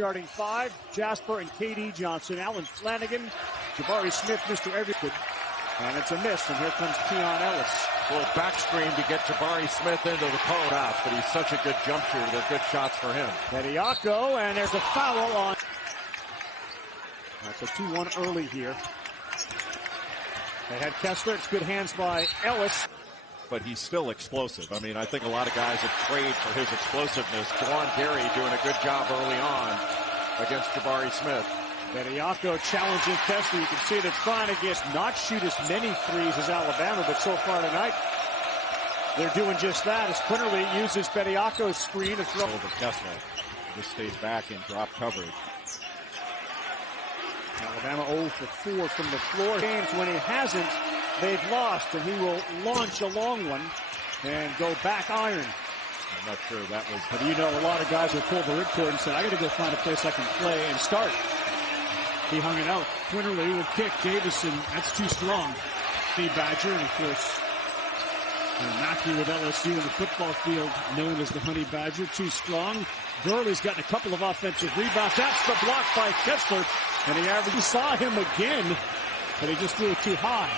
starting five, Jasper and K.D. Johnson, Alan Flanagan, Jabari Smith, Mr. Everything. And it's a miss, and here comes Keon Ellis. Little back screen to get Jabari Smith into the post, but he's such a good jump shooter. They're good shots for him. Bediako, and there's a foul on. That's a 2-1 early here. They had Kessler. It's good hands by Ellis. But he's still explosive. I mean, I think a lot of guys would trade for his explosiveness. Juwan Gary doing a good job early on against Jabari Smith. Bediako challenging Kessler. You can see they're trying to not shoot as many threes as Alabama, but so far tonight, they're doing just that as Quinterly uses Bediako's screen to throw over Kessler. Just stays back in drop coverage. Alabama 0 for 4 from the floor. Games when he hasn't, they've lost, and he will launch a long one and go back iron. I'm not sure that was. But you know, a lot of guys will pull the ripcord and say, I got to go find a place I can play and start. He hung it out. Quinterly will kick. Davison, that's too strong. The Badger, and of course, Matthew with LSU in the football field, known as the Honey Badger, too strong. Gurley's gotten a couple of offensive rebounds. That's the block by Kessler, and he averaged. You saw him again, but he just threw it too high.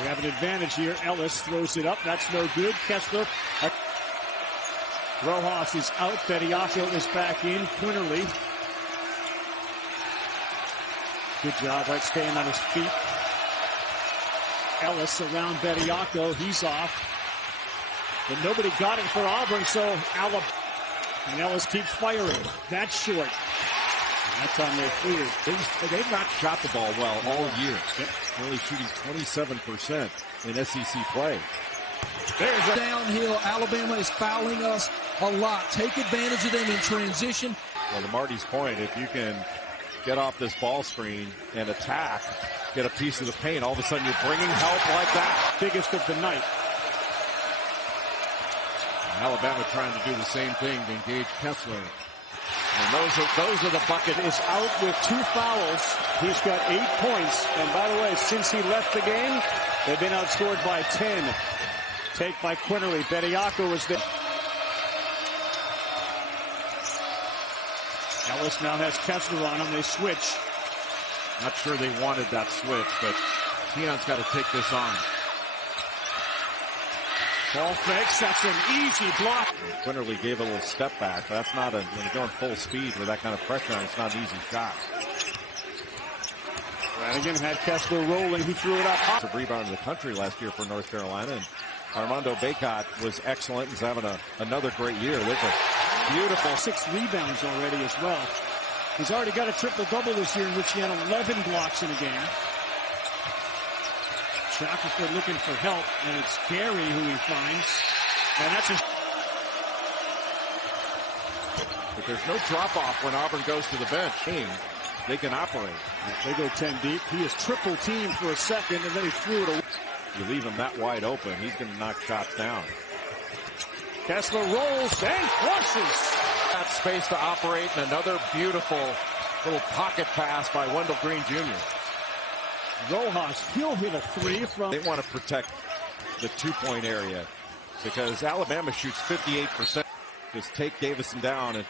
We have an advantage here. Ellis throws it up. That's no good. Kessler. Rojas is out. Bediako is back in. Quinterly. Good job, right, staying on his feet. Ellis around Bediako. He's off. But nobody got it for Auburn, so Alabama. And Ellis keeps firing. That's short. And that's on their feet. They've not shot the ball well all year. Yep. Really shooting 27% in SEC play. There's a downhill. Alabama is fouling us a lot. Take advantage of them in transition. Well, to Marty's point, if you can get off this ball screen and attack, get a piece of the paint, all of a sudden you're bringing help like that. Biggest of the night. Alabama trying to do the same thing to engage Kessler. And those are the bucket. Is out with 2 fouls. He's got 8 points. And by the way, since he left the game, they've been outscored by 10. Take by Quinterly. Bediako is there. Ellis now has Kessler on him. They switch. Not sure they wanted that switch, but Keon's got to take this on. Ball fakes. That's an easy block. Quinterly gave a little step back. That's not when you're going full speed with that kind of pressure on, it's not an easy shot. Flanagan had Kessler rolling. He threw it up high. The rebound in the country last year for North Carolina. And Armando Bacot was excellent. He's having another great year. There's a beautiful 6 rebounds already as well. He's already got a triple-double this year in which he had 11 blocks in a game. Shackelford looking for help, and it's Gary who he finds. And that's But there's no drop-off when Auburn goes to the bench. They can operate. They go 10 deep. He is triple-teamed for a second, and then he threw it away. You leave him that wide open, he's going to knock shots down. Kessler rolls and crushes. That space to operate, and another beautiful little pocket pass by Wendell Green Jr. Rojas, he'll hit a 3 from. They want to protect the 2-point area because Alabama shoots 58%. Just take Davison down, and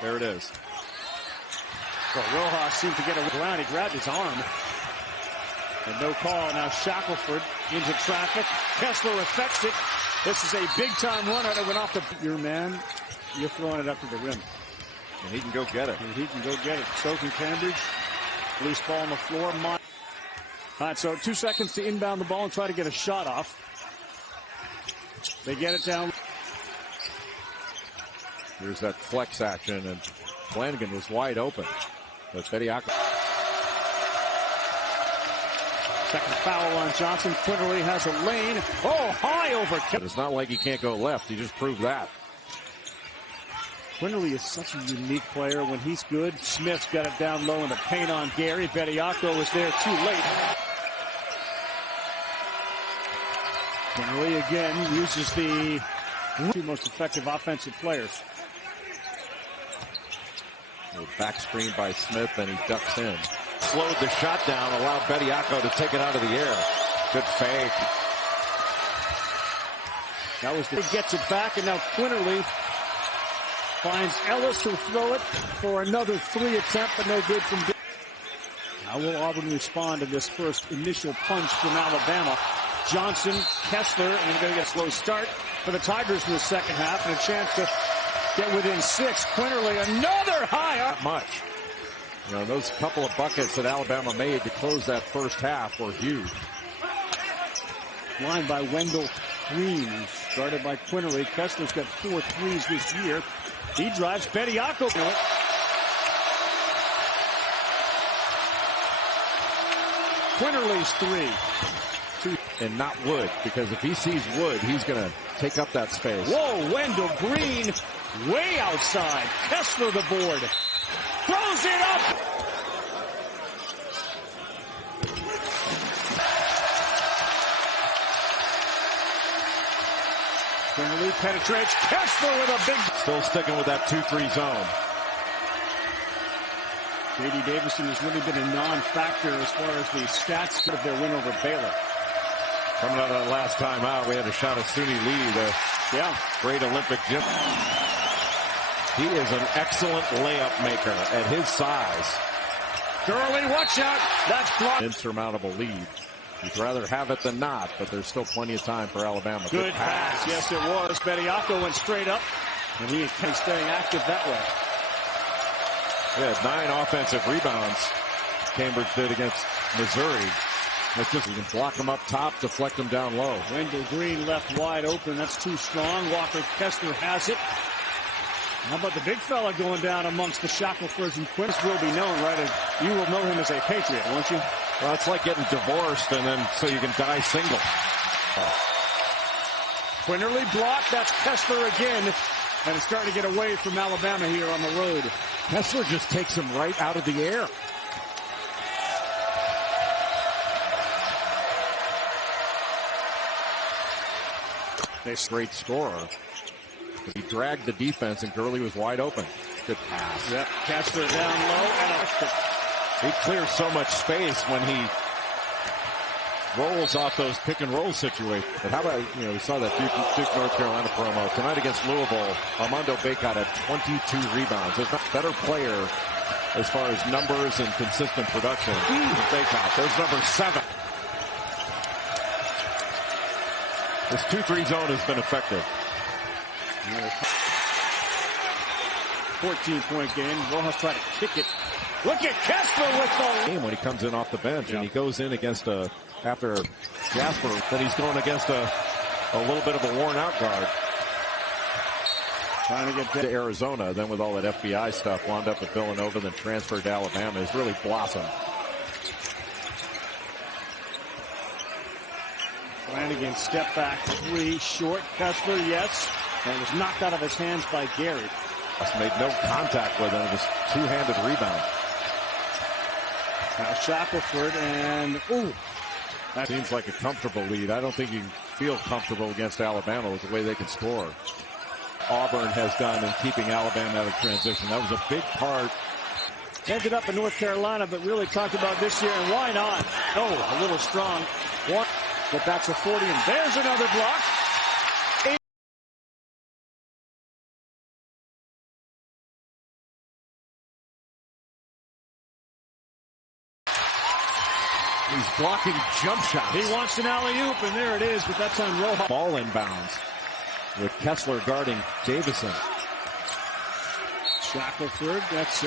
there it is. So Rojas seemed to get around. He grabbed his arm. And no call. Now Shackelford into traffic. Kessler affects it. This is a big-time runner that went off the. Your man, you're throwing it up to the rim. And he can go get it. And he can go get it. Stoke and Cambridge. Loose ball on the floor. All right, so 2 seconds to inbound the ball and try to get a shot off. They get it down. Here's that flex action, and Flanagan was wide open. But Bediako. Second foul on Johnson. Quinterly has a lane. Oh, high over. It's not like he can't go left. He just proved that. Quinterly is such a unique player. When he's good, Smith's got it down low in the paint on Gary. Bediako was there too late. Quinterly again uses the 2 most effective offensive players. Back screen by Smith, and he ducks in. Slowed the shot down, allowed Bediako to take it out of the air. Good fake. That was he gets it back, and now Quinterly Finds Ellis, who'll throw it for another 3 attempt, but no good from. How will Auburn respond to this first initial punch from Alabama? Johnson, Kessler, and they're going to get a slow start for the Tigers in the second half, and a chance to get within 6. Quinterly, another high. Not much. You know, those couple of buckets that Alabama made to close that first half were huge. Line by Wendell Green, started by Quinterly. Kessler's got 4 threes this year. He drives Bediako. Quinterly's 3. And not Wood, because if he sees Wood, he's going to take up that space. Whoa, Wendell Green way outside. Kessler the board. Throws it up. Quinterly penetrates. Kessler with a big. Still sticking with that 2-3 zone. J.D. Davison has really been a non-factor as far as the stats of their win over Baylor. Coming out of that last time out, we had a shot of Suni Lee, the great Olympic gym. He is an excellent layup maker at his size. Gurley, watch out. That's blocked. Insurmountable lead. You'd rather have it than not, but there's still plenty of time for Alabama. Good pass. Yes, it was. Bediako went straight up, and he is staying active that way. Yeah, 9 offensive rebounds Cambridge did against Missouri. That's just, you can block them up top, deflect them down low. Wendell Green left wide open. That's too strong. Walker Kessler has it. How about the big fella going down amongst the Shacklefords and Quinns? Will be known, right? You will know him as a Patriot, won't you? Well, it's like getting divorced and then so you can die single. Quinterly blocked. That's Kessler again. And it's starting to get away from Alabama here on the road. Kessler just takes him right out of the air. Great scorer. He dragged the defense and Gurley was wide open. Good pass. Yep. Kessler down low and he clears so much space when he rolls off those pick and roll situations. But how about, you know, we saw that Duke North Carolina promo tonight against Louisville. Armando Bacot had 22 rebounds. There's not a better player as far as numbers and consistent production than Bacot. There's number 7. This 2-3 zone has been effective. 14-point game. Rojas tried to kick it. Look at Kessler with the game when he comes in off the bench and he goes in against after Jasper, but he's going against a little bit of a worn out guard. Trying to get to Arizona, then with all that FBI stuff, wound up at Villanova, then transferred to Alabama. He's really blossomed. Flanagan step back 3 short. Kessler, yes. And it was knocked out of his hands by Gary. Made no contact with him. It was 2-handed rebound. Now Shackelford and that seems like a comfortable lead. I don't think you can feel comfortable against Alabama with the way they can score. Auburn has done in keeping Alabama out of transition. That was a big part. Ended up in North Carolina, but really talked about this year, and why not? Oh, a little strong. But that's a 40, and there's another block. He's blocking jump shots. He wants an alley-oop, and there it is, but that's on Rojas. Ball inbounds with Kessler guarding Davison. Shackelford, that's